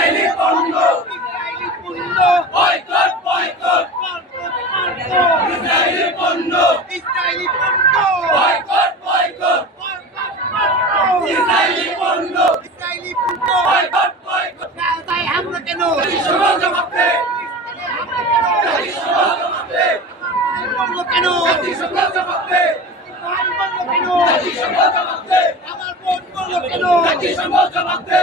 Kylie পণ্য Kylie পণ্য boycott boycott. Israeli পণ্য ইসরায়েলি পণ্য বয়কট বয়কট। ইসরায়েলি পণ্য ইসরায়েলি পণ্য বয়কট বয়কট। আমার বোন বলল কেন? সমাজ জমাতে